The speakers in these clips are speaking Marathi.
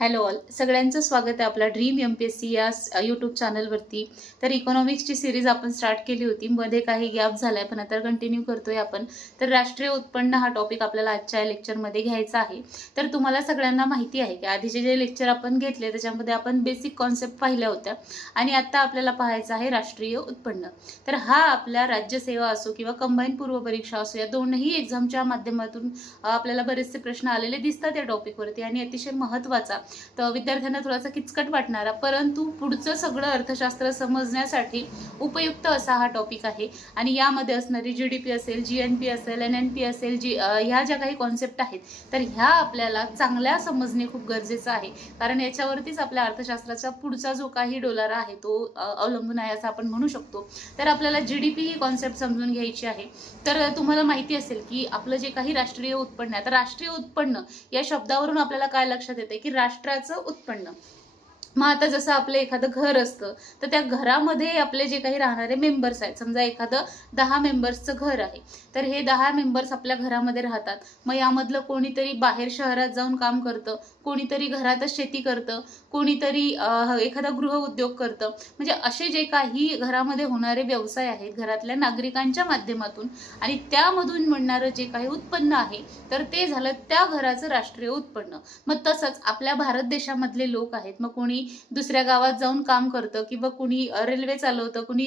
हॅलो ऑल, सगळ्यांचं स्वागत आहे आपला ड्रीम MPSC या यूट्यूब चॅनलवरती. तर इकॉनॉमिक्सची सिरीज आपण स्टार्ट केली होती, मध्ये काही गॅप झालाय पण आता कंटिन्यू करतोय आपण. तर राष्ट्रीय उत्पन्न हा टॉपिक आपल्याला आजच्या लेक्चरमध्ये घ्यायचा आहे. तर तुम्हाला सगळ्यांना माहिती आहे की आधीचे जे लेक्चर आपण घेतले त्याच्यामध्ये आपण बेसिक कॉन्सेप्ट पाहिल्या होत्या आणि आता आपल्याला पाहायचं आहे राष्ट्रीय उत्पन्न. तर हा आपल्या राज्यसेवा असो किंवा कंबाईन पूर्व परीक्षा असो या दोनही एक्झामच्या माध्यमातून आपल्याला बरेचसे प्रश्न आलेले दिसतात या टॉपिकवरती आणि अतिशय महत्त्वाचा, तर विद्यार्थ्यांना थोडासा किचकट वाटणारा परंतु पुढचं सगळं अर्थशास्त्र समजण्यासाठी उपयुक्त असा हा टॉपिक आहे. आणि यामध्ये असणारी GDP असेल, GNP असेल, NNP असेल, ह्या ज्या काही कॉन्सेप्ट आहेत तर ह्या आपल्याला चांगल्या समजणे खूप गरजेचं आहे, कारण याच्यावरतीच आपल्या अर्थशास्त्राचा पुढचा जो काही डोलारा आहे तो अवलंबून आहे असं आपण म्हणू शकतो. तर आपल्याला GDP ही कॉन्सेप्ट समजून घ्यायची आहे. तर तुम्हाला माहिती असेल की आपलं जे काही राष्ट्रीय उत्पन्न आहे, तर राष्ट्रीय उत्पन्न या शब्दावरून आपल्याला काय लक्षात येते की राष्ट्राचं उत्पन्न. मग आता जसं आपलं एखादं घर असतं तर त्या घरामध्ये आपले जे काही राहणारे मेंबर्स आहेत, समजा एखादं 10 मेंबर्सचं घर आहे तर हे 10 मेंबर्स आपल्या घरामध्ये राहतात. मग यामधलं कोणीतरी बाहेर शहरात जाऊन काम करतं, कोणीतरी घरातच शेती करतं, कोणीतरी एखादा गृह उद्योग करतं. म्हणजे असे जे काही घरामध्ये होणारे व्यवसाय आहेत घरातल्या नागरिकांच्या माध्यमातून आणि त्यामधून मिळणारं जे काही उत्पन्न आहे तर ते झालं त्या घराचं राष्ट्रीय उत्पन्न. मग तसंच आपल्या भारत देशामधले लोक आहेत, मग कोणी दुसऱ्या गावात जाऊन काम करतं किंवा कुणी रेल्वे चालवतं, कुणी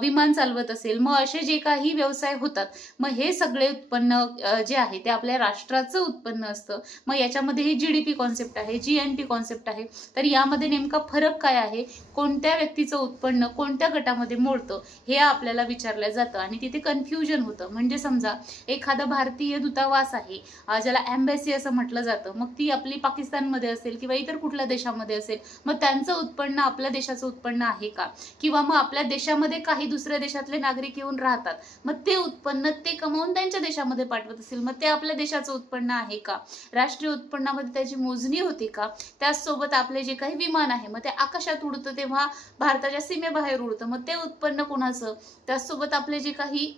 विमान चालवत असेल, मग असे जे काही व्यवसाय होतात मग हे सगळे उत्पन्न जे आहे ते आपल्या राष्ट्राचं उत्पन्न असतं. मग याच्यामध्ये ही GDP कॉन्सेप्ट आहे, GNP कॉन्सेप्ट आहे. तर यामध्ये नेमका फरक काय आहे, कोणत्या व्यक्तीचं उत्पन्न कोणत्या गटामध्ये मोडतं हे आपल्याला विचारलं जातं आणि तिथे कन्फ्युजन होतं. म्हणजे समजा एखादा भारतीय दूतावास आहे ज्याला एम्बॅसी असं म्हटलं जातं, मग ती आपली पाकिस्तानमध्ये असेल किंवा इतर कुठल्या देशामध्ये असेल, मग त्यांचं उत्पन्न आपल्या देशाचं उत्पन्न आहे का? किंवा मग आपल्या देशामध्ये काही दुसऱ्या देशातले नागरिक येऊन राहतात, मग ते उत्पन्न ते कमावून त्यांच्या देशामध्ये पाठवत असेल, मग ते आपल्या देशाचं उत्पन्न आहे का? राष्ट्रीय उत्पन्नामध्ये त्याची मोजणी होती का? त्याचसोबत आपले जे काही विमान आहे मग ते आकाशात उडतं तेव्हा भारताच्या सीमेबाहेर उडतं, मग ते उत्पन्न कोणाचं? त्याचसोबत आपले जे काही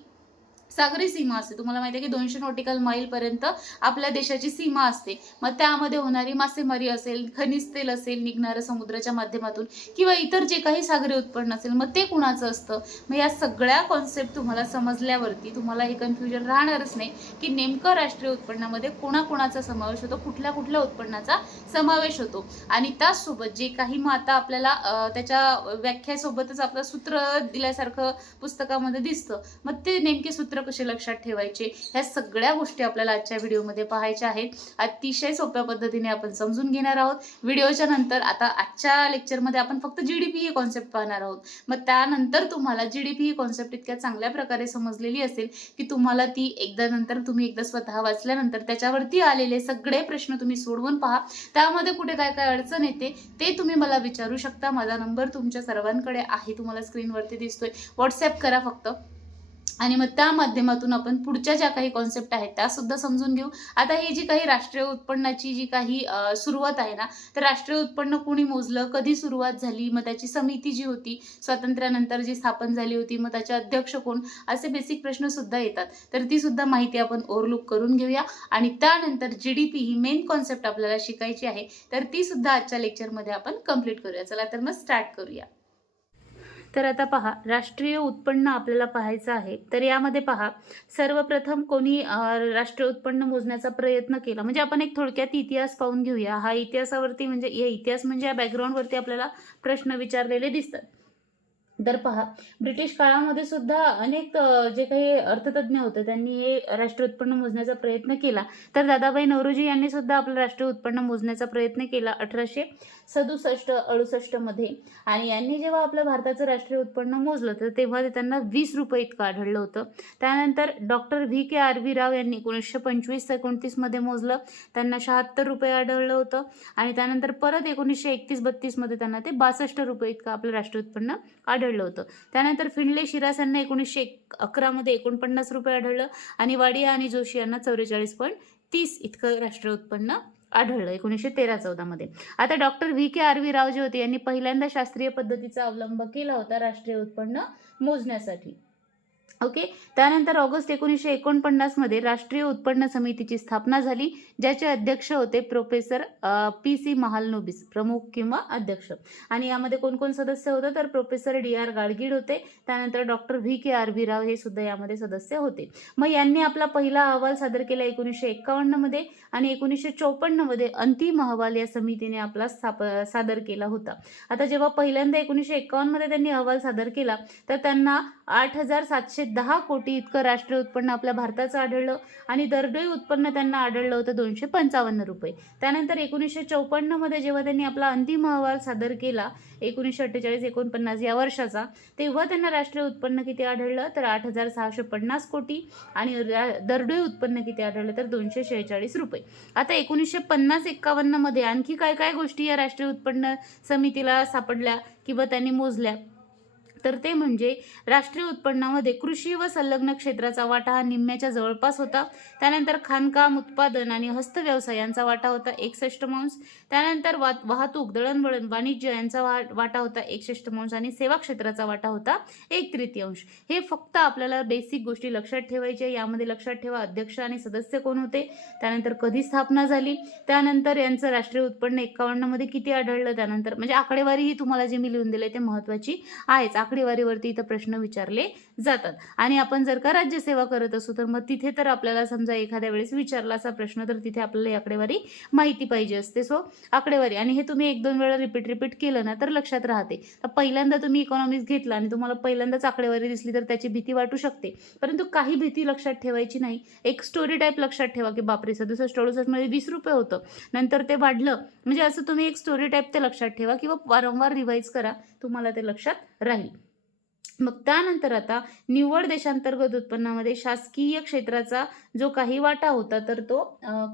सागरी सीमा असते, तुम्हाला माहिती आहे की 200 नॉटिकल माईल पर्यंत आपल्या देशाची सीमा असते, मग त्यामध्ये होणारी मासेमारी असेल, खनिज तेल असेल निघणारं समुद्राच्या माध्यमातून किंवा इतर जे काही सागरी उत्पन्न असेल मग ते कुणाचं असतं. मग या सगळ्या कॉन्सेप्ट तुम्हाला समजल्यावरती तुम्हाला हे कन्फ्युजन राहणारच नाही की नेमकं राष्ट्रीय उत्पन्नामध्ये कोणाकोणाचा समावेश होतो, कुठल्या कुठल्या उत्पन्नाचा समावेश होतो. आणि त्याचसोबत जे काही मग आता आपल्याला त्याच्या व्याख्यासोबतच आपलं सूत्र दिल्यासारखं पुस्तकामध्ये दिसतं, मग ते नेमके सूत्र कसे लक्षात ठेवायचे ह्या सगळ्या गोष्टी आपल्याला आजच्या व्हिडिओमध्ये पाहायच्या आहेत. अतिशय सोप्या पद्धतीने आपण समजून घेणार आहोत. व्हिडिओच्या नंतर आता आजच्या लेक्चरमध्ये आपण फक्त GDP ही कॉन्सेप्ट पाहणार आहोत. मग त्यानंतर तुम्हाला GDP ही कॉन्सेप्ट इतक्या चांगल्या प्रकारे समजलेली असेल की तुम्हाला ती तुम्ही एकदा स्वतः वाचल्यानंतर त्याच्यावरती आलेले सगळे प्रश्न तुम्ही सोडवून पहा. त्यामध्ये कुठे काय काय अडचण येते ते तुम्ही मला विचारू शकता. माझा नंबर तुमच्या सर्वांकडे आहे, तुम्हाला स्क्रीनवरती दिसतोय. व्हॉट्सअप करा फक्त आणि मग त्या माध्यमातून आपण पुढच्या ज्या काही कॉन्सेप्ट आहेत त्या सुद्धा समजून घेऊ. आता ही जी काही राष्ट्रीय उत्पन्नाची जी काही सुरुवात आहे ना, तर राष्ट्रीय उत्पन्न कोणी मोजलं, कधी सुरुवात झाली, मग त्याची समिती जी होती स्वातंत्र्यानंतर जी स्थापन झाली होती, मग त्याचे अध्यक्ष कोण, असे बेसिक प्रश्न सुद्धा येतात. तर ती सुद्धा माहिती आपण ओव्हरलुक करून घेऊया. आणि त्यानंतर GDP ही मेन कॉन्सेप्ट आपल्याला शिकायची आहे, तर ती सुद्धा आजच्या लेक्चरमध्ये आपण कंप्लीट करूया. चला तर मग स्टार्ट करूया. तर आता पहा, राष्ट्रीय उत्पन्न आपल्याला पाहायचं आहे. तर यामध्ये पहा, सर्वप्रथम कोणी राष्ट्रीय उत्पन्न मोजण्याचा प्रयत्न केला, म्हणजे आपण एक थोडक्यात इतिहास पाहून घेऊया. हा इतिहासावरती म्हणजे इतिहास म्हणजे या बॅकग्राऊंडवरती आपल्याला प्रश्न विचारलेले दिसतात. तर पहा, ब्रिटिश काळामध्ये सुद्धा अनेक जे काही अर्थतज्ञ होते त्यांनी हे राष्ट्रीय उत्पन्न मोजण्याचा प्रयत्न केला. तर दादाभाई नौरोजी यांनी सुद्धा आपलं राष्ट्रीय उत्पन्न मोजण्याचा प्रयत्न केला 1867-68 मध्ये. आणि यांनी जेव्हा आपलं भारताचं राष्ट्रीय उत्पन्न मोजलं तर तेव्हा ते त्यांना 20 रुपये इतकं आढळलं होतं. त्यानंतर डॉक्टर VK राव यांनी 1925-29 मध्ये मोजलं, त्यांना 76 रुपये आढळलं होतं. आणि त्यानंतर परत 1931-32 मध्ये त्यांना ते 62 रुपये इतकं आपलं राष्ट्रीय उत्पन्न आढळलं होतं. त्यानंतर फिंडले शिरास यांना 1911 मध्ये 49 रुपये आढळलं आणि वाडिया आणि जोशी यांना 44.30 इतकं राष्ट्रीय उत्पन्न आढळलं 1913-14 मध्ये. आता डॉक्टर VK राव जे होते यांनी पहिल्यांदा शास्त्रीय पद्धतीचा अवलंब केला होता राष्ट्रीय उत्पन्न मोजण्यासाठी. ओके. त्यानंतर ऑगस्ट 1949 मध्ये राष्ट्रीय उत्पन्न समितीची स्थापना झाली, ज्याचे अध्यक्ष होते प्रोफेसर PC महालनोबिस, प्रमुख किंवा अध्यक्ष. आणि यामध्ये कोण कोण सदस्य होते तर प्रोफेसर DR गाडगीळ होते, त्यानंतर डॉक्टर VK राव हे सुद्धा यामध्ये सदस्य होते. मग यांनी आपला पहिला अहवाल सादर केला 1951 मध्ये आणि 1954 मध्ये अंतिम अहवाल या समितीने आपला सादर केला होता. आता जेव्हा पहिल्यांदा 1951 मध्ये त्यांनी अहवाल सादर केला तर त्यांना 8,710 कोटी इतकं राष्ट्रीय उत्पन्न आपल्या भारताचं आढळलं आणि दरडोई उत्पन्न त्यांना आढळलं होतं 255 रुपये. त्यानंतर 1954 मध्ये जेव्हा त्यांनी आपला अंतिम अहवाल सादर केला 1948-49 या वर्षाचा, तेव्हा त्यांना राष्ट्रीय उत्पन्न किती आढळलं तर 8,650 कोटी आणि दरडोई उत्पन्न किती आढळलं तर 246 रुपये. आता 1950-51 मध्ये आणखी काय काय गोष्टी या राष्ट्रीय उत्पन्न समितीला सापडल्या किंवा त्यांनी मोजल्या तर ते म्हणजे राष्ट्रीय उत्पन्नामध्ये कृषी व संलग्न क्षेत्राचा वाटा हा निम्म्याच्या जवळपास होता. त्यानंतर खाणकाम, उत्पादन आणि हस्तव्यवसाय यांचा वाटा होता 61%. त्यानंतर वाहतूक, दळणवळण, वाणिज्य यांचा वाटा होता 61% आणि सेवा क्षेत्राचा वाटा होता 1/3. हे फक्त आपल्याला बेसिक गोष्टी लक्षात ठेवायच्या. यामध्ये लक्षात ठेवा अध्यक्ष आणि सदस्य कोण होते, त्यानंतर कधी स्थापना झाली, त्यानंतर यांचं राष्ट्रीय उत्पन्न 51 मध्ये किती आढळलं, त्यानंतर म्हणजे आकडेवारी ही तुम्हाला जे मी लिहून दिले ते महत्त्वाची आहेच. आकडेवारीवरती इथं प्रश्न विचारले जातात. आणि आपण जर का राज्यसेवा करत असू तर मग तिथे तर आपल्याला समजा एखाद्या वेळेस विचारला असा प्रश्न तर तिथे आपल्याला आकडेवारी माहिती पाहिजे असते. सो आकडेवारी आणि हे तुम्ही 1-2 वेळा रिपीट केलं ना तर लक्षात राहते. तर पहिल्यांदा तुम्ही इकॉनॉमिक्स घेतला आणि तुम्हाला पहिल्यांदाच आकडेवारी दिसली तर त्याची भीती वाटू शकते, परंतु काही भीती लक्षात ठेवायची नाही. एक स्टोरी टाईप लक्षात ठेवा की बापरे 67-68 मध्ये 20 रुपये होतं, नंतर ते वाढलं, म्हणजे असं तुम्ही एक स्टोरी टाईप ते लक्षात ठेवा किंवा वारंवार रिवाईज करा, तुम्हाला ते लक्षात राहील. मग त्यानंतर आता निव्वळ देशांतर्गत उत्पन्नामध्ये शासकीय क्षेत्राचा जो काही वाटा होता तर तो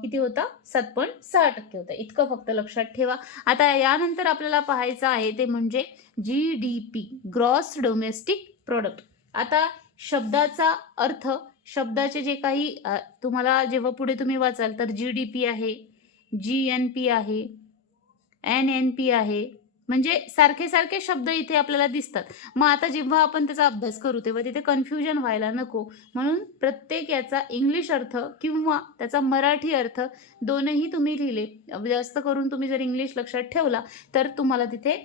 किती होता 7.6% होता. इतकं फक्त लक्षात ठेवा. आता यानंतर आपल्याला पाहायचं आहे ते म्हणजे GDP, ग्रॉस डोमेस्टिक प्रोडक्ट. आता शब्दाचा अर्थ, शब्दाचे जे काही तुम्हाला जेव्हा पुढे तुम्ही वाचाल तर GDP आहे, GNP आहे, NNP आहे, म्हणजे सारखे सारखे शब्द इथे आपल्याला दिसतात. मग आता जेव्हा आपण त्याचा अभ्यास करू तेव्हा तिथे कन्फ्युजन व्हायला नको, म्हणून प्रत्येक याचा इंग्लिश अर्थ किंवा त्याचा मराठी अर्थ दोनही तुम्ही लिहिले. जास्त करून तुम्ही जर इंग्लिश लक्षात ठेवला तर तुम्हाला तिथे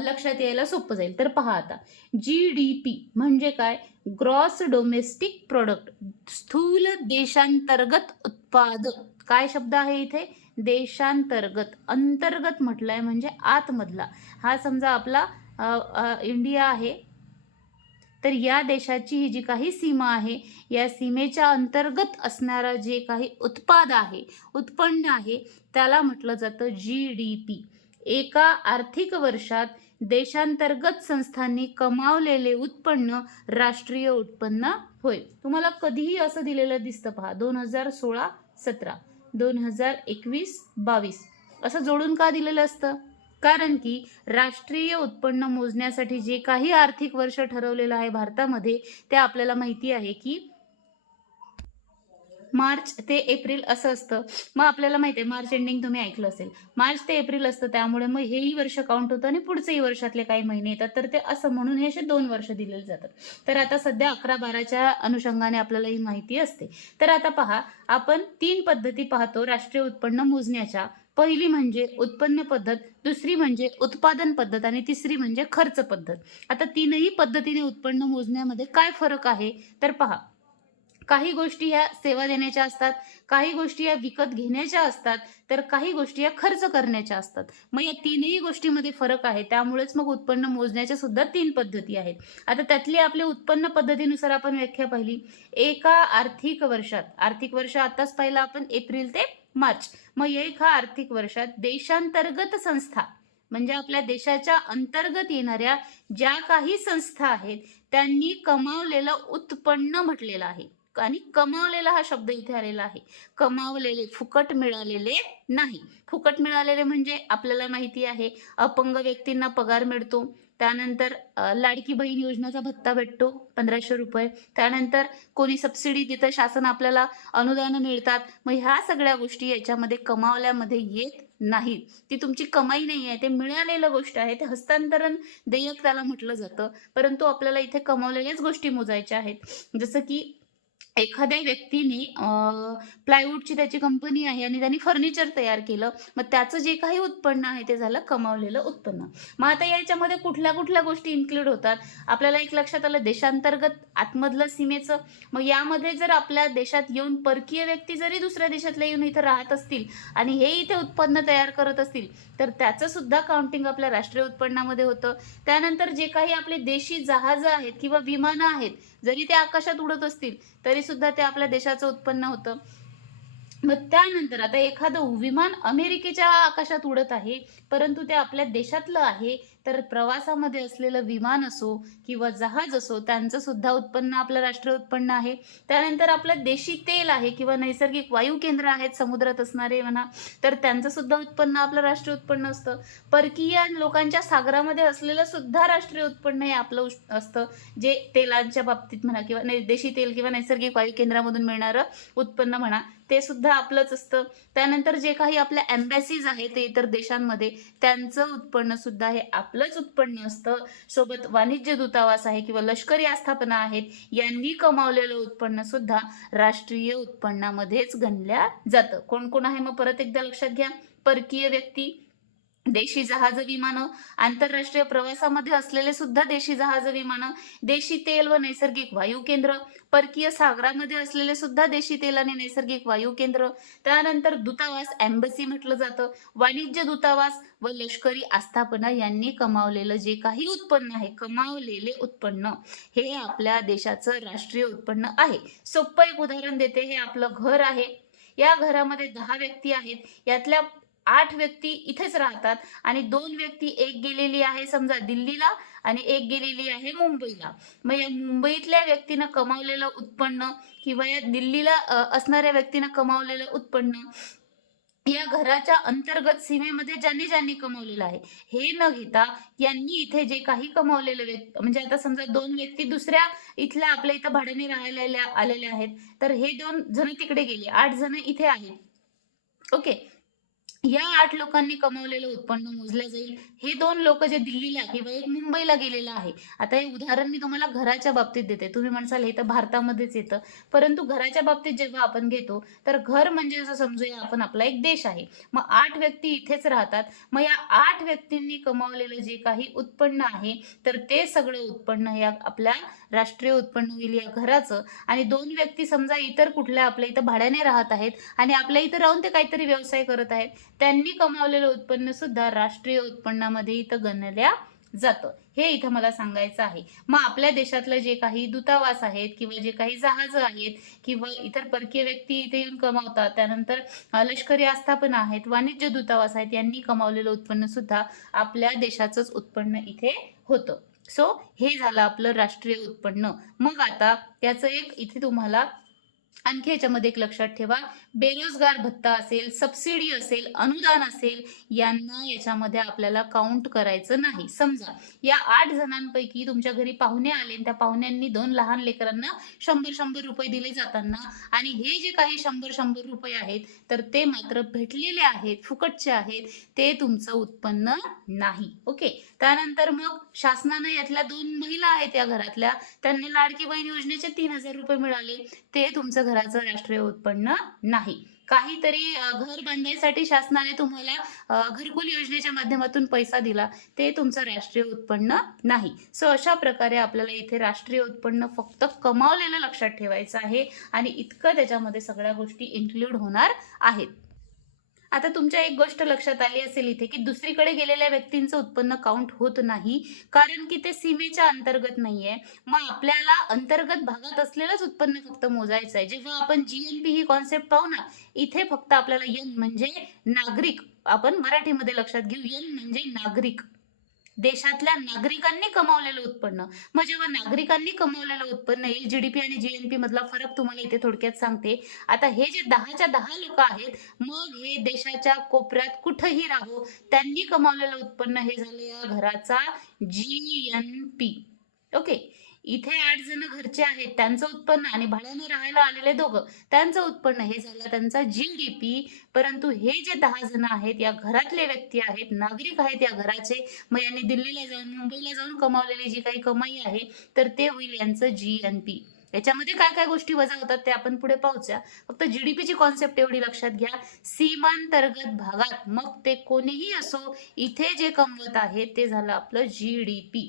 लक्षात यायला सोपं जाईल. तर पहा आता GDP म्हणजे काय, ग्रॉस डोमेस्टिक प्रोडक्ट, स्थूल देशांतर्गत उत्पादन. काय शब्द आहे इथे, देशांतर्गत. अंतर्गत म्हटलंय म्हणजे आतमधला. हा समजा आपला इंडिया आहे तर या देशाची ही जी काही सीमा आहे या सीमेच्या अंतर्गत असणारा जे काही उत्पाद आहे, उत्पन्न आहे, त्याला म्हटलं जातं GDP. एका आर्थिक वर्षात देशांतर्गत संस्थांनी कमावलेले उत्पन्न राष्ट्रीय उत्पन्न होय. तुम्हाला कधीही असं दिलेलं दिसतं पहा, 2016-17, 2021-22 असं जोडून का दिलेलं असतं, कारण की राष्ट्रीय उत्पन्न मोजण्यासाठी जे काही आर्थिक वर्ष ठरवलेलं आहे भारतामध्ये ते आपल्याला माहिती आहे की मार्च ते एप्रिल असं असतं. मग आपल्याला माहिती आहे मार्च एंडिंग तुम्ही ऐकलं असेल, मार्च ते एप्रिल असतं, त्यामुळे मग हेही वर्ष काउंट होतं आणि पुढचेही वर्षातले काही महिने येतात, तर ते असं म्हणून हे असे 2 वर्ष दिलेले जातात. तर आता सध्या 11-12च्या अनुषंगाने आपल्याला ही माहिती असते. तर आता पहा, आपण 3 पद्धती पाहतो राष्ट्रीय उत्पन्न मोजण्याच्या. पहिली म्हणजे उत्पन्न पद्धत, दुसरी म्हणजे उत्पादन पद्धत आणि तिसरी म्हणजे खर्च पद्धत. आता तीनही पद्धतीने उत्पन्न मोजण्यामध्ये काय फरक आहे तर पहा, काही गोष्टी ह्या सेवा देण्याच्या असतात, काही गोष्टी या विकत घेण्याच्या असतात, तर काही गोष्टी या खर्च करण्याच्या असतात. मग या तीनही गोष्टीमध्ये फरक आहे, त्यामुळेच मग उत्पन्न मोजण्याच्या सुद्धा 3 पद्धती आहेत. आता त्यातली आपल्या उत्पन्न पद्धतीनुसार आपण व्याख्या पाहिली. एका आर्थिक वर्षात, आर्थिक वर्ष आताच पाहिलं आपण एप्रिल ते मार्च, मग एका आर्थिक वर्षात देशांतर्गत संस्था म्हणजे आपल्या देशाच्या अंतर्गत येणाऱ्या ज्या काही संस्था आहेत त्यांनी कमावलेलं उत्पन्न म्हटलेलं आहे. आणि कमावलेला हा शब्द इथे आलेला आहे. कमावलेले, फुकट मिळालेले नाही. फुकट मिळालेले म्हणजे आपल्याला माहिती आहे अपंग व्यक्तींना पगार मिळतो, त्यानंतर लाडकी बहीण योजनेचा भत्ता भेटतो 1500 रुपये, त्यानंतर कोणी सबसिडी देतं, शासन आपल्याला अनुदान मिळतात. मग ह्या सगळ्या गोष्टी याच्यामध्ये कमावल्यामध्ये येत नाही, ती तुमची कमाई नाही आहे, ते मिळालेलं गोष्ट आहे, ते हस्तांतरण देयक त्याला म्हटलं जातं. परंतु आपल्याला इथे कमावलेल्याच गोष्टी मोजायच्या आहेत. जसं की एखाद्या व्यक्तीने प्लायवूडची त्याची कंपनी आहे आणि त्यांनी फर्निचर तयार केलं. मग त्याचं जे काही उत्पन्न आहे ते झालं कमावलेलं उत्पन्न. मग आता याच्यामध्ये कुठल्या कुठल्या गोष्टी इन्क्लूड होतात? आपल्याला एक लक्षात आलं, देशांतर्गत आतमधलं सीमेचं. मग यामध्ये जर आपल्या देशात येऊन परकीय व्यक्ती जरी दुसऱ्या देशातल्या येऊन इथं राहत असतील आणि हे इथे उत्पन्न तयार करत असतील, तर त्याचं सुद्धा काउंटिंग आपल्या राष्ट्रीय उत्पन्नामध्ये होतं. त्यानंतर जे काही आपले देशी जहाजं आहेत किंवा विमानं आहेत, जरी ते आकाशात उडत असतील तरी सुद्धा ते आपल्या देशाचं उत्पन्न होतं. मग त्यानंतर आता एखादं विमान अमेरिकेच्या आकाशात उडत आहे, परंतु ते आपल्या देशातलं आहे, तर प्रवासामध्ये असलेलं विमान असो किंवा जहाज असो, त्यांचं सुद्धा उत्पन्न आपलं राष्ट्रीय उत्पन्न आहे. त्यानंतर आपलं देशी तेल आहे किंवा नैसर्गिक वायू केंद्र आहेत समुद्रात असणारे म्हणा, तर त्यांचं सुद्धा उत्पन्न आपलं राष्ट्रीय उत्पन्न असतं. परकीय लोकांच्या सागरामध्ये असलेलं सुद्धा राष्ट्रीय उत्पन्न हे आपलं असतं, जे तेलांच्या बाबतीत म्हणा किंवा देशी तेल किंवा नैसर्गिक वायू केंद्रामधून मिळणारं उत्पन्न म्हणा, ते सुद्धा आपलंच असतं. त्यानंतर जे काही आपल्या एम्बॅसीज आहेत ते इतर देशांमध्ये, त्यांचं उत्पन्न सुद्धा हे आपलंच उत्पन्न असतं. सोबत वाणिज्य दूतावास आहे किंवा लष्करी आस्थापना आहेत, यांनी कमावलेलं उत्पन्न सुद्धा राष्ट्रीय उत्पन्नामध्येच गणल्या जातं. कोण कोण आहे मग परत एकदा लक्षात घ्या. परकीय व्यक्ती, देशी जहाज विमानं, आंतरराष्ट्रीय प्रवासामध्ये असलेले सुद्धा देशी जहाज विमानं, देशी तेल व नैसर्गिक वायू केंद्र, परकीय सागरामध्ये असलेले सुद्धा देशी तेल आणि नैसर्गिक वायू केंद्र, त्यानंतर दूतावास, एम्बसी म्हटलं जातं, वाणिज्य दूतावास व लष्करी आस्थापना यांनी कमावलेलं जे काही उत्पन्न आहे, कमावलेले उत्पन्न हे आपल्या देशाचं राष्ट्रीय उत्पन्न आहे. सोपं एक उदाहरण देते. हे आपलं घर आहे. या घरामध्ये 10 व्यक्ती आहेत. यातल्या 8 व्यक्ती इथेच राहतात आणि 2 व्यक्ती, एक गेलेली आहे समजा दिल्लीला आणि एक गेलेली आहे मुंबईला. मग या मुंबईतल्या व्यक्तीनं कमावलेलं उत्पन्न किंवा या दिल्लीला असणाऱ्या व्यक्तीनं कमावलेलं उत्पन्न, या घराच्या अंतर्गत सीमेमध्ये ज्यांनी ज्यांनी कमावलेलं आहे हे न घेता यांनी इथे जे काही कमावलेलं व्यक्ती, म्हणजे आता समजा 2 व्यक्ती दुसऱ्या इथल्या आपल्या इथं भाड्याने राहायला आलेले आहेत, तर हे 2 जण तिकडे गेले, 8 जण इथे आहेत. ओके, या 8 लोकांनी कमावलेलं उत्पन्न मोजलं जाईल. हे 2 लोक जे दिल्लीला किंवा एक मुंबईला गेलेला आहे. आता हे उदाहरण मी तुम्हाला घराच्या बाबतीत देते. तुम्ही म्हणसाल हे तर भारतामध्येच येतं, परंतु घराच्या बाबतीत जेव्हा आपण घेतो तर घर म्हणजे असं समजूया आपण आपला एक देश आहे. मग 8 व्यक्ती इथेच राहतात. मग या 8 व्यक्तींनी कमावलेलं जे काही उत्पन्न आहे, तर ते सगळं उत्पन्न या आपल्या राष्ट्रीय उत्पन्न होईल या घराचं. आणि 2 व्यक्ती समजा इतर कुठल्या आपल्या इथं भाड्याने राहत आहेत आणि आपल्या इथं राहून ते काहीतरी व्यवसाय करत आहेत, त्यांनी कमावलेलं उत्पन्न सुद्धा राष्ट्रीय उत्पन्नामध्ये इथं गणल्या जातं. हे इथं मला सांगायचं आहे. मग आपल्या देशातलं जे काही दूतावास आहेत किंवा जे काही जहाजं आहेत किंवा इतर परकीय व्यक्ती इथे येऊन कमावतात, त्यानंतर लष्करी आस्थापना आहेत, वाणिज्य दूतावास आहेत, यांनी कमावलेलं उत्पन्न सुद्धा आपल्या देशाचंच उत्पन्न इथे होतं. सो हे झालं आपलं राष्ट्रीय उत्पन्न. मग आता त्याचं एक इथे तुम्हाला आणखी याच्यामध्ये एक लक्षात ठेवा, बेरोजगार भत्ता असेल, सबसिडी असेल, अनुदान असेल, यांना याच्यामध्ये आपल्याला काउंट करायचं नाही. समजा या 8 जणांपैकी तुमच्या घरी पाहुणे आले, त्या पाहुण्यांनी 2 लहान लेकरांना 100-100 रुपये दिले जाताना, आणि हे जे काही 100-100 रुपये आहेत तर ते मात्र भेटलेले आहेत, फुकटचे आहेत, ते तुमचं उत्पन्न नाही. ओके, त्यानंतर मग शासनानं यातल्या 2 महिला आहेत या घरातल्या, त्यांनी लाडकी बहीण योजनेचे 3000 रुपये मिळाले, ते तुमचं घराचं राष्ट्रीय उत्पन्न नाही. काहीतरी घर बांधण्यासाठी शासनाने तुम्हाला घरकुल योजनेच्या माध्यमातून पैसा दिला, ते तुमचं राष्ट्रीय उत्पन्न नाही. सो अशा प्रकारे आपल्याला इथे राष्ट्रीय उत्पन्न फक्त कमावलेलं लक्षात ठेवायचं आहे आणि इतकं त्याच्यामध्ये सगळ्या गोष्टी इन्क्लूड होणार आहेत. आता तुमच्या एक गोष्ट लक्षात आली असेल इथे की दुसरीकडे गेलेल्या व्यक्तींचं उत्पन्न काउंट होत नाही, कारण की ते सीमेच्या अंतर्गत नाहीये. मग आपल्याला अंतर्गत भागात असलेलंच उत्पन्न फक्त मोजायचं आहे. जेव्हा आपण जीएनपी ही कॉन्सेप्ट पाहू ना, इथे फक्त आपल्याला एन म्हणजे नागरिक, आपण मराठीमध्ये लक्षात घेऊ, एन म्हणजे नागरिक, देशातल्या नागरिकांनी कमावलेलं उत्पन्न. मग जेव्हा नागरिकांनी कमावलेलं उत्पन्न येईल, जीडीपी आणि जीएनपी मधला फरक तुम्हाला इथे थोडक्यात सांगते. आता हे जे 10च्या 10 लोक आहेत, मग हे देशाच्या कोपऱ्यात कुठेही राहो, त्यांनी कमावलेलं उत्पन्न हे झालं या घराचा जीएनपी. ओके, इथे 8 जण घरचे आहेत त्यांचं उत्पन्न आणि भाड्याने राहायला आलेले दोघं त्यांचं उत्पन्न, हे झालं त्यांचा GDP. परंतु हे जे 10 जण आहेत या घरातले व्यक्ती आहेत, नागरिक आहेत या घराचे, मग यांनी दिल्लीला जाऊन मुंबईला जाऊन कमावलेली जी काही कमाई आहे तर ते होईल यांचं GNP. याच्यामध्ये काय काय गोष्टी वजा होतात ते आपण पुढे पाहूया. फक्त जीडीपीची कॉन्सेप्ट एवढी लक्षात घ्या, सीमांतर्गत भागात मग ते कोणीही असो इथे जे कमवत आहे ते झालं आपलं GDP.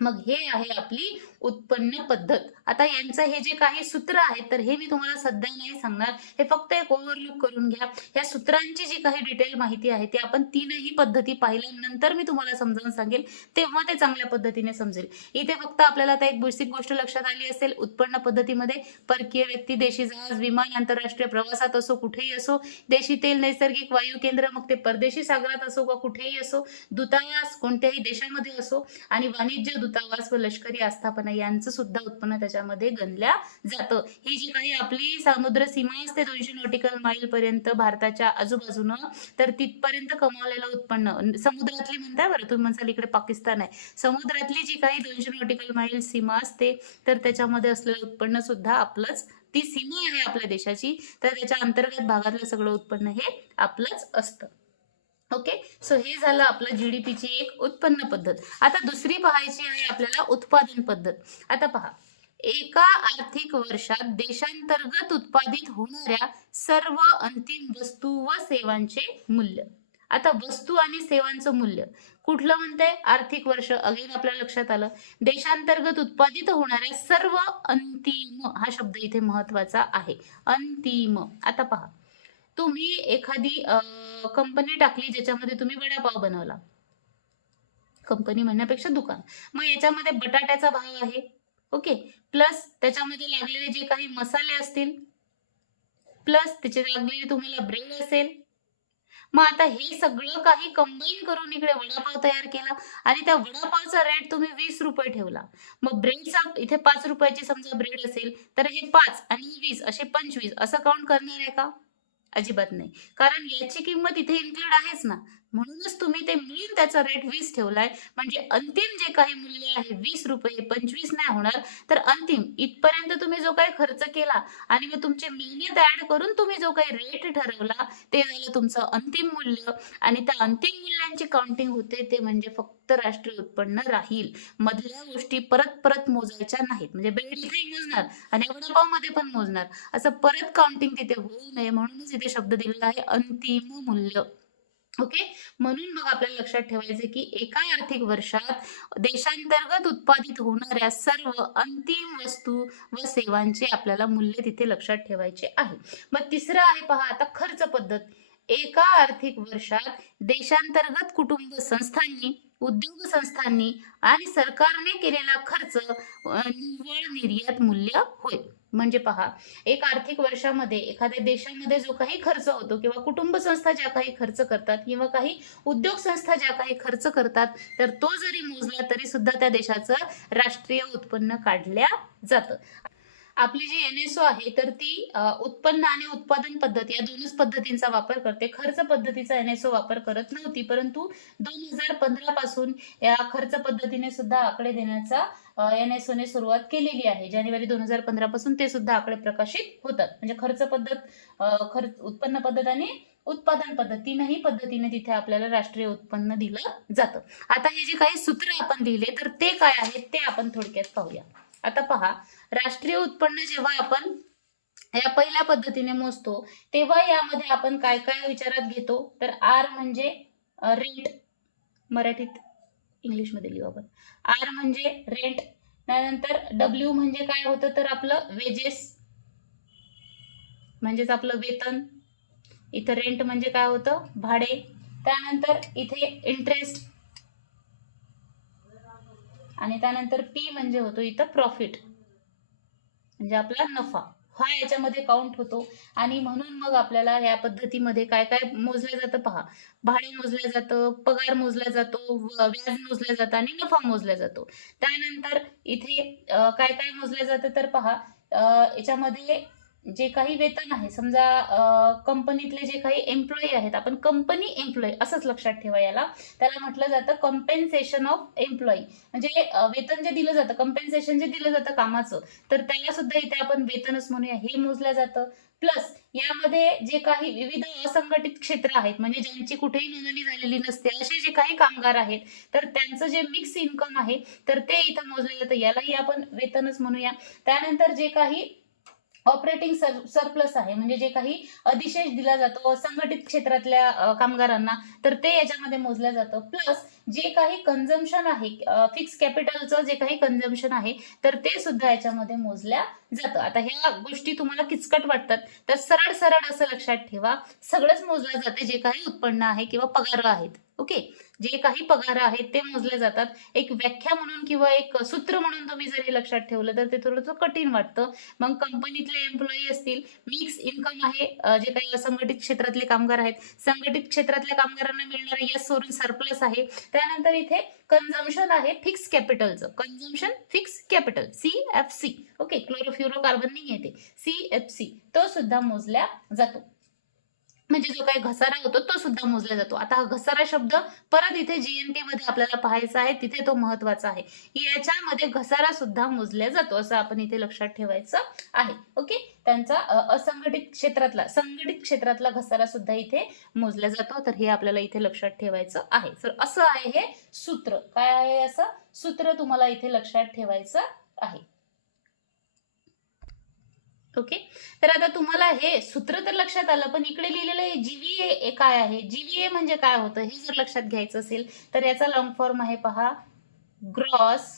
मग हे आहे आपली उत्पन्न पद्धत. आता यांचं हे जे काही सूत्र आहेत तर हे मी तुम्हाला सध्या नाही सांगणार, हे फक्त एक ओव्हरलुक करून घ्या. या सूत्रांची जी काही डिटेल माहिती आहे ती आपण तीनही पद्धती पाहिल्यानंतर मी तुम्हाला समजावून सांगेल, तेव्हा ते चांगल्या पद्धतीने समजेल. इथे फक्त आपल्याला आता एक बेसिक गोष्ट लक्षात आली असेल, उत्पन्न पद्धतीमध्ये परकीय व्यक्ती, देशी जहाज, विमान, आंतरराष्ट्रीय प्रवासात असो कुठेही असो, देशी तेल, नैसर्गिक वायू केंद्र मग ते परदेशी सागरात असो का कुठेही असो, दूतावास कोणत्याही देशामध्ये असो, आणि वाणिज्य दूतावास व लष्करी आस्थापना यांचं सुद्धा उत्पन्न त्याच्यामध्ये गणल्या जातं. ही जी काही आपली समुद्र सीमा असते 200 नॉटिकल माईल पर्यंत भारताच्या आजूबाजूनं, तर तिथपर्यंत कमावलेलं उत्पन्न समुद्रातली म्हणताय बरं तुम्ही, म्हणसाल इकडे पाकिस्तान आहे, समुद्रातली जी काही 200 नॉटिकल माईल सीमा असते तर त्याच्यामध्ये असलेलं उत्पन्न सुद्धा आपलंच, ती सीमा आहे आपल्या देशाची तर त्याच्या अंतर्गत भागातलं सगळं उत्पन्न हे आपलंच असतं. ओके, सो हे झालं आपलं जीडीपीची एक उत्पन्न पद्धत. आता दुसरी पाहायची आहे आपल्याला उत्पादन पद्धत. आता पहा, एका आर्थिक वर्षात देशांतर्गत उत्पादित होणाऱ्या सर्व अंतिम वस्तू व सेवांचे मूल्य. आता वस्तू आणि सेवांचं मूल्य कुठलं म्हणतंय, आर्थिक वर्ष. अगेन आपल्या लक्षात आलं, देशांतर्गत उत्पादित होणाऱ्या सर्व अंतिम, हा शब्द इथे महत्वाचा आहे, अंतिम. आता पहा, तुम्ही एखादी कंपनी टाकली ज्याच्यामध्ये तुम्ही वडापाव बनवला, कंपनी म्हणण्यापेक्षा दुकान, मग याच्यामध्ये बटाट्याचा भाव आहे, ओके, प्लस त्याच्यामध्ये लागलेले जे काही मसाले असतील, प्लस त्याचे लागलेले तुम्हाला ब्रेड असेल. मग आता हे सगळं काही कंबाईन करून इकडे वडापाव तयार केला आणि त्या वडापावचा रेट तुम्ही 20 रुपये ठेवला. मग ब्रेडचा इथे 5 रुपयाची समजा ब्रेड असेल तर हे 5 आणि 20 असे 25 असं काउंट करणार आहे का? अजिबात नाही, कारण याची किंमत इथे इन्क्लूड आहेच ना, म्हणूनच तुम्ही ते मिळून त्याचा रेट 20 ठेवलाय. म्हणजे अंतिम जे काही मूल्य आहे 20 रुपये, 25 नाही होणार, तर अंतिम इथपर्यंत तुम्ही जो काही खर्च केला आणि मग तुमचे मेहनत ऍड करून तुम्ही जो काही रेट ठरवला ते झालं तुमचं अंतिम मूल्य. आणि त्या अंतिम मूल्यांची काउंटिंग होते ते म्हणजे फक्त राष्ट्रीय उत्पन्न राहील. मधल्या गोष्टी परत परत मोजायच्या नाहीत. म्हणजे ब्रेड इथे मोजणार आणि वडापाव मध्ये पण मोजणार, असं परत काउंटिंग तिथे होऊ नये म्हणूनच इथे शब्द दिलेला आहे अंतिम मूल्य. ओके, म्हणून मग आपल्याला लक्षात ठेवायचे की एका आर्थिक वर्षात देशांतर्गत उत्पादित होणाऱ्या सर्व अंतिम वस्तू व सेवांचे आपल्याला मूल्य तिथे लक्षात ठेवायचे आहे. मग तिसरं आहे पहा आता खर्च पद्धत. एका आर्थिक वर्षात देशांतर्गत कुटुंब संस्थांनी, उद्योग संस्थांनी आणि सरकारने केलेला खर्च निव्वळ निर्यात मूल्य होय. म्हणजे पहा, एक आर्थिक वर्षामध्ये एखाद्या देशामध्ये जो काही खर्च होतो किंवा कुटुंब संस्था ज्या काही खर्च करतात किंवा काही उद्योग संस्था ज्या काही खर्च करतात तर तो जरी मोजला तरी सुद्धा त्या देशाचं राष्ट्रीय उत्पन्न काढल्या जातं. आपली जी NSO आहे तर ती उत्पन्न आणि उत्पादन पद्धत या दोनच पद्धतींचा वापर करते. खर्च पद्धतीचा NSO वापर करत नव्हती, परंतु 2015 पासून या खर्च पद्धतीने सुद्धा आकडे देण्याचा NSO ने सुरुवात केलेली आहे. जानेवारी 2015 पासून ते सुद्धा आकडे प्रकाशित होतात. म्हणजे खर्च पद्धत, उत्पन्न पद्धत आणि उत्पादन पद्धत तीनही पद्धतीने तिथे आपल्याला राष्ट्रीय उत्पन्न दिलं जातं. आता हे जे काही सूत्र आपण लिहिले तर ते काय आहेत ते आपण थोडक्यात पाहूया. आता पहा, राष्ट्रीय उत्पन्न जेव्हा आपण या पहिल्या पद्धतीने मोजतो तेव्हा यामध्ये आपण काय काय विचारात घेतो तर R म्हणजे रेंट, मराठीत इंग्लिशमध्ये लिहू आपण, R म्हणजे रेंट, त्यानंतर W म्हणजे काय होतं तर आपलं वेजेस म्हणजेच आपलं वेतन, इथं रेंट म्हणजे काय होतं भाडे, त्यानंतर इथे इंटरेस्ट आणि त्यानंतर P म्हणजे होतो इथं प्रॉफिट म्हणजे आपला नफा, हा याच्यामध्ये काउंट होतो. आणि म्हणून मग आपल्याला या पद्धतीमध्ये काय काय मोजलं जातं पहा, भाडे मोजलं जातं, पगार मोजला जातो, व्याज मोजलं जातं आणि नफा मोजला जातो. त्यानंतर इथे काय काय मोजलं जातं तर पहा, याच्यामध्ये जे काही वेतन आहे, समजा कंपनीतले जे काही एम्प्लॉई आहेत, आपण कंपनी एम्प्लॉई असंच लक्षात ठेवा याला, त्याला म्हटलं जातं कॉम्पेन्सेशन ऑफ एम्प्लॉई. म्हणजे वेतन जे दिलं जातं, कॉम्पेन्सेशन जे दिलं जातं कामाचं, तर त्याला सुद्धा इथे आपण वेतनच म्हणूया, हे मोजलं जातं. प्लस यामध्ये जे काही विविध असंघटित क्षेत्र आहेत, म्हणजे ज्यांची कुठेही नोंदणी झालेली नसते असे जे काही कामगार आहेत, तर त्यांचं जे मिक्स इन्कम आहे तर ते इथं मोजलं जातं, यालाही आपण वेतनच म्हणूया. त्यानंतर जे काही ऑपरेटिंग सरप्लस आहे, म्हणजे जे काही अधिशेष दिला जातो असंघटित क्षेत्रातल्या कामगारांना, तर ते याच्यामध्ये मोजलं जातं. प्लस जे काही कन्झम्पशन आहे, फिक्स कॅपिटलचं जे काही कन्झम्पशन आहे, तर ते सुद्धा याच्यामध्ये मोजल्या जातं. आता ह्या गोष्टी तुम्हाला किचकट वाटतात, तर सरळ सरळ असं लक्षात ठेवा, सगळंच मोजलं जाते जे काही उत्पन्न आहे किंवा पगार आहेत. ओके, जे काही पगार आहेत ते मोजले जातात. एक व्याख्या म्हणून किंवा एक सूत्र म्हणून तुम्ही जर हे लक्षात ठेवलं तर ते थोडंसं कठीण वाटतं. मग कंपनीतले एम्प्लॉई असतील, मिक्स इन्कम आहे, जे काही असंघटित क्षेत्रातले कामगार आहेत, संघटित क्षेत्रातल्या कामगारांना मिळणारा यस सोडून सरप्लस आहे. त्यानंतर इथे कन्झम्पशन आहे फिक्स कॅपिटलचं, consumption fix capital CFC. Okay, chlorofluorocarbon नाही येते, CFC तो सुद्धा मोजल्या जातो. म्हणजे जो काही घसारा होतो तो सुद्धा मोजला जातो. आता हा घसारा शब्द परत इथे GNP मध्ये आपल्याला पाहायचा आहे, तिथे तो महत्वाचा आहे. याच्यामध्ये घसारा सुद्धा मोजला जातो असं आपण इथे लक्षात ठेवायचं आहे. ओके, त्यांचा असंघटित क्षेत्रातला, संघटित क्षेत्रातला घसारा सुद्धा इथे मोजला जातो, तर हे आपल्याला इथे लक्षात ठेवायचं आहे. तर असं आहे हे सूत्र. काय आहे असं सूत्र तुम्हाला इथे लक्षात ठेवायचं आहे. ओके, तर आता तुम्हाला हे सूत्र तर लक्षात आलं, पण इकडे लिहिलेलं आहे GVA काय आहे, GVA म्हणजे काय होतं हे जर लक्षात घ्यायचं असेल तर याचा लॉंग फॉर्म आहे पहा, gross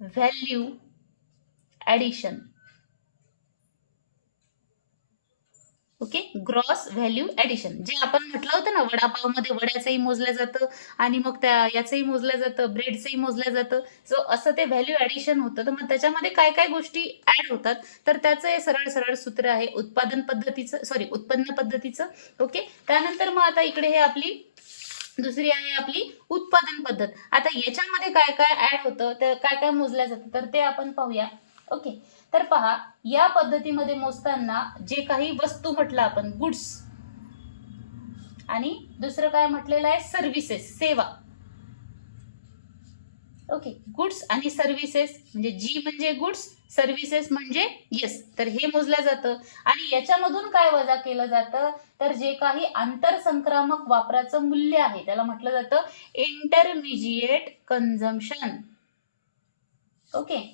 value addition. Okay, gross value addition, जे आपण म्हटलं होतं ना, वडापाव मध्ये वड्याचंही मोजलं जातं आणि मग त्या याचंही मोजलं जातं, ब्रेडचंही मोजलं जातं. सो असं ते व्हॅल्यू ऍडिशन होतं. तर मग त्याच्यामध्ये काय काय गोष्टी ऍड होतात, तर त्याचं हे सरळ सरळ सूत्र आहे उत्पादन पद्धतीचं, सॉरी उत्पन्न पद्धतीचं. ओके, त्यानंतर मग आता इकडे हे आपली दुसरी आहे आपली उत्पादन पद्धत. आता याच्यामध्ये काय काय ऍड होतं, तर काय काय मोजलं जातं, तर ते आपण पाहूया. ओके, तर पहा, या पद्धतीमध्ये मोजताना जे काही वस्तू म्हटलं आपण गुड्स, आणि दुसरं काय म्हटलेलं आहे सर्व्हिसेस, सेवा. ओके, गुड्स आणि सर्व्हिसेस, म्हणजे जी म्हणजे गुड्स, सर्व्हिसेस म्हणजे येस, तर हे मोजलं जातं. आणि याच्यामधून काय वजा केलं जातं, तर जे काही आंतरसंक्रामक वापराचं मूल्य आहे त्याला म्हटलं जातं intermediate consumption. Okay,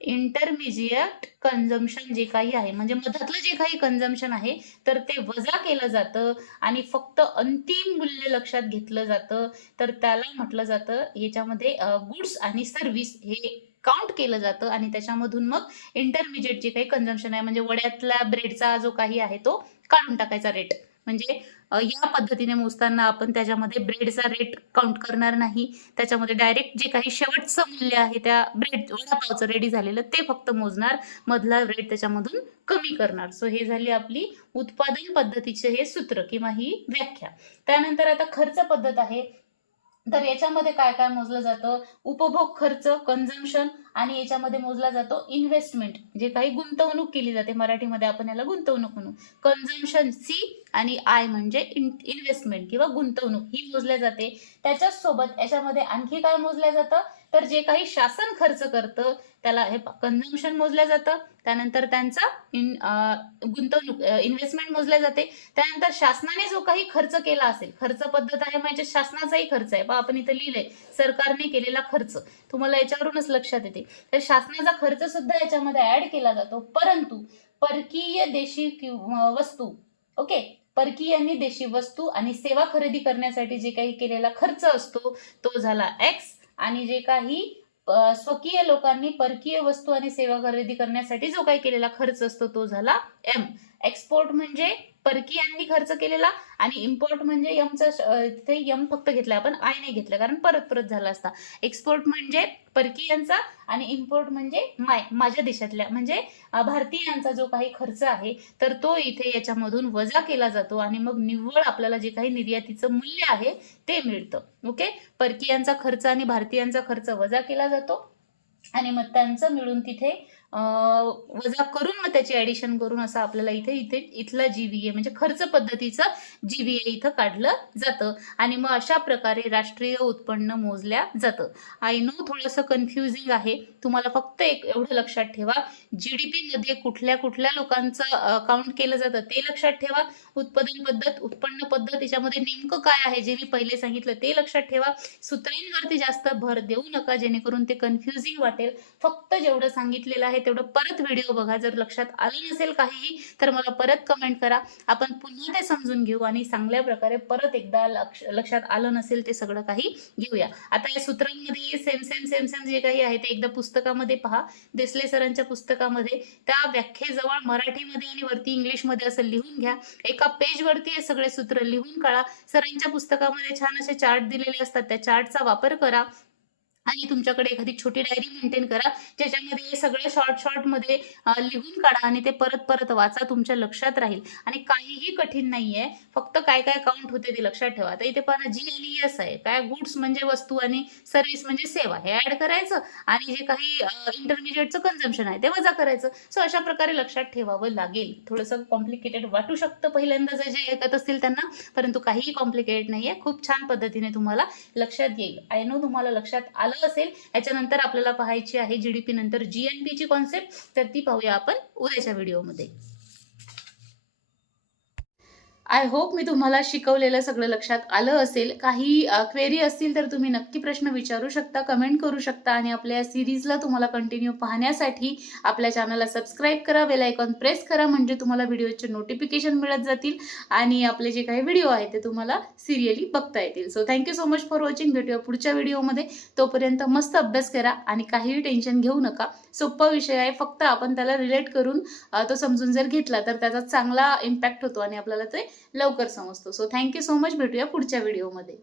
intermediate consumption जे काही आहे, म्हणजे मधातलं जे काही कन्झम्पशन आहे तर ते वजा केलं जातं आणि फक्त अंतिम मूल्य लक्षात घेतलं जातं, तर त्याला म्हटलं जातं याच्यामध्ये गुड्स आणि सर्व्हिस हे काउंट केलं जातं आणि त्याच्यामधून मग इंटरमिजिएट जे काही कन्झम्पशन आहे, म्हणजे वड्यातल्या ब्रेडचा जो काही आहे तो काढून टाकायचा रेट. म्हणजे या पद्धतीने मोजताना आपण त्याच्यामध्ये ब्रेडचा रेट काउंट करणार नाही, त्याच्यामध्ये डायरेक्ट जे काही शेवटचं मूल्य आहे त्या ब्रेड वडापावचं रेडी झालेलं ते फक्त मोजणार, मधला रेट त्याच्यामधून कमी करणार. सो हे झाली आपली उत्पादन पद्धतीचे हे सूत्र किंवा ही व्याख्या. त्यानंतर आता खर्च पद्धत आहे, तर याच्यामध्ये काय काय मोजलं जातं, उपभोग खर्च कन्झम्पशन, आणि याच्यामध्ये मोजला जातो इन्व्हेस्टमेंट, जे काही गुंतवणूक केली जाते, मराठीमध्ये आपण याला गुंतवणूक म्हणू. कन्झम्पशन C आणि I म्हणजे इन्व्हेस्टमेंट किंवा गुंतवणूक ही मोजल्या जाते. त्याच्याच सोबत याच्यामध्ये आणखी काय मोजलं जातं, तर जे काही शासन खर्च करतं त्याला हे कन्झम्पशन मोजलं जातं. त्यानंतर त्यांचा गुंतवणूक इन्व्हेस्टमेंट मोजल्या जाते. त्यानंतर शासनाने जो काही खर्च केला असेल, खर्च पद्धत आहे म्हणजे शासनाचाही खर्च आहे, पहा आपण इथं लिहिलंय सरकारने केलेला खर्च, तुम्हाला याच्यावरूनच लक्षात येते. तर शासनाचा खर्च सुद्धा याच्यामध्ये ऍड केला जातो. परंतु परकीय देशी वस्तू, ओके, परकीयांनी देशी वस्तू आणि सेवा खरेदी करण्यासाठी जे काही केलेला खर्च असतो तो झाला X, आणि जे काही स्वकीय लोकांनी परकीय वस्तू आणि सेवा खरेदी करण्यासाठी जो काही केलेला खर्च असतो तो झाला M. एक्सपोर्ट म्हणजे परकीयांनी खर्च केलेला, आणि इम्पोर्ट म्हणजे यमचा तिथे यम फक्त घेतला, आपण आय नाही घेतलं कारण परत परत झाला असता. एक्सपोर्ट म्हणजे परकीयांचा आणि इम्पोर्ट म्हणजे माझ्या देशातल्या म्हणजे भारतीयांचा जो काही खर्च आहे तर तो इथे याच्यामधून वजा केला जातो आणि मग निव्वळ आपल्याला जे काही निर्यातीचं मूल्य आहे ते मिळतं. ओके, परकीयांचा खर्च आणि भारतीयांचा खर्च वजा केला जातो आणि मग त्यांचं मिळून तिथे वजा करून मग त्याची ऍडिशन करून असं आपल्याला इथला जीव्हीए म्हणजे खर्च पद्धतीचं जीव्हीए इथं काढलं जातं आणि मग अशा प्रकारे राष्ट्रीय उत्पन्न मोजल्या जातं. आय नो थोडंसं कन्फ्युजिंग आहे, तुम्हाला फक्त एक एवढं लक्षात ठेवा, जीडीपी मध्ये कुठल्या कुठल्या लोकांचं काउंट केलं जातं ते लक्षात ठेवा. उत्पादन पद्धत, उत्पन्न पद्धत याच्यामध्ये नेमकं काय आहे जे मी पहिले सांगितलं ते लक्षात ठेवा. सूत्रांवरती जास्त भर देऊ नका जेणेकरून ते कन्फ्युजिंग वाटेल. फक्त जेवढं सांगितलेलं आहे तेवढं परत व्हिडिओ बघा. जर लक्षात आलं नसेल काहीही तर मला परत कमेंट करा, आपण पुन्हा ते समजून घेऊ आणि चांगल्या प्रकारे परत एकदा लक्षात आलं नसेल ते सगळं काही घेऊया. आता या सूत्रांमध्ये सेम सेम सेम सेम जे काही आहे ते एकदा पुस्तकामध्ये पहा, देसले सरांच्या पुस्तकामध्ये त्या व्याख्येजवळ मराठीमध्ये आणि वरती इंग्लिशमध्ये असं लिहून घ्या. एका पेज वरती हे सगळे सूत्र लिहून काढा. सरांच्या पुस्तकामध्ये छान असे चार्ट दिलेले असतात, त्या चार्टचा वापर करा आणि तुमच्याकडे एखादी छोटी डायरी मेंटेन करा ज्याच्यामध्ये हे सगळे शॉर्ट मध्ये लिहून काढा आणि ते परत परत वाचा, तुमच्या लक्षात राहील. आणि काहीही कठीण नाहीये, फक्त काय काय काउंट होते ते लक्षात ठेवा. आता इथे पहा जी आणि एस आहे, काय गुड्स म्हणजे वस्तू आणि सर्व्हिस म्हणजे सेवा, हे ऍड करायचं आणि जे काही इंटरमिजिएटचं कन्झम्पशन आहे ते वजा करायचं. सो अशा प्रकारे लक्षात ठेवावं लागेल. थोडंसं कॉम्प्लिकेटेड वाटू शकतं पहिल्यांदा जे ऐकत असतील त्यांना, परंतु काहीही कॉम्प्लिकेटेड नाहीये, खूप छान पद्धतीने तुम्हाला लक्षात येईल. आय नो तुम्हाला लक्षात आलं असेल. याच्यानंतर आपल्याला पाहायची आहे जीडीपी नंतर जीएनपी ची कॉन्सेप्ट, तर ती पाहूया आपण उद्याच्या व्हिडिओमध्ये. आय होप मी तुम्हाला शिकवलेलं सगळं लक्षात आलं असेल. काही क्वेरी असतील तर तुम्ही नक्की प्रश्न विचारू शकता, कमेंट करू शकता आणि आपल्या या सिरीजला तुम्हाला कंटिन्यू पाहण्यासाठी आपल्या चॅनलला सबस्क्राईब करा, बेल आयकॉन प्रेस करा, म्हणजे तुम्हाला व्हिडिओचे नोटिफिकेशन मिळत जातील आणि आपले जे काही व्हिडिओ आहेत ते तुम्हाला सिरियली बघता येतील. So thank you so much for watching. भेटूया पुढच्या व्हिडिओमध्ये. तोपर्यंत मस्त अभ्यास करा आणि काहीही टेन्शन घेऊ नका. सोपा विषय आहे, फक्त आपण त्याला रिलेट करून तो समजून जर घेतला तर त्याचा चांगला इम्पॅक्ट होतो आणि आपल्याला ते लवकर समजतो. So thank you so much. भेटूया पुढच्या व्हिडिओमध्ये.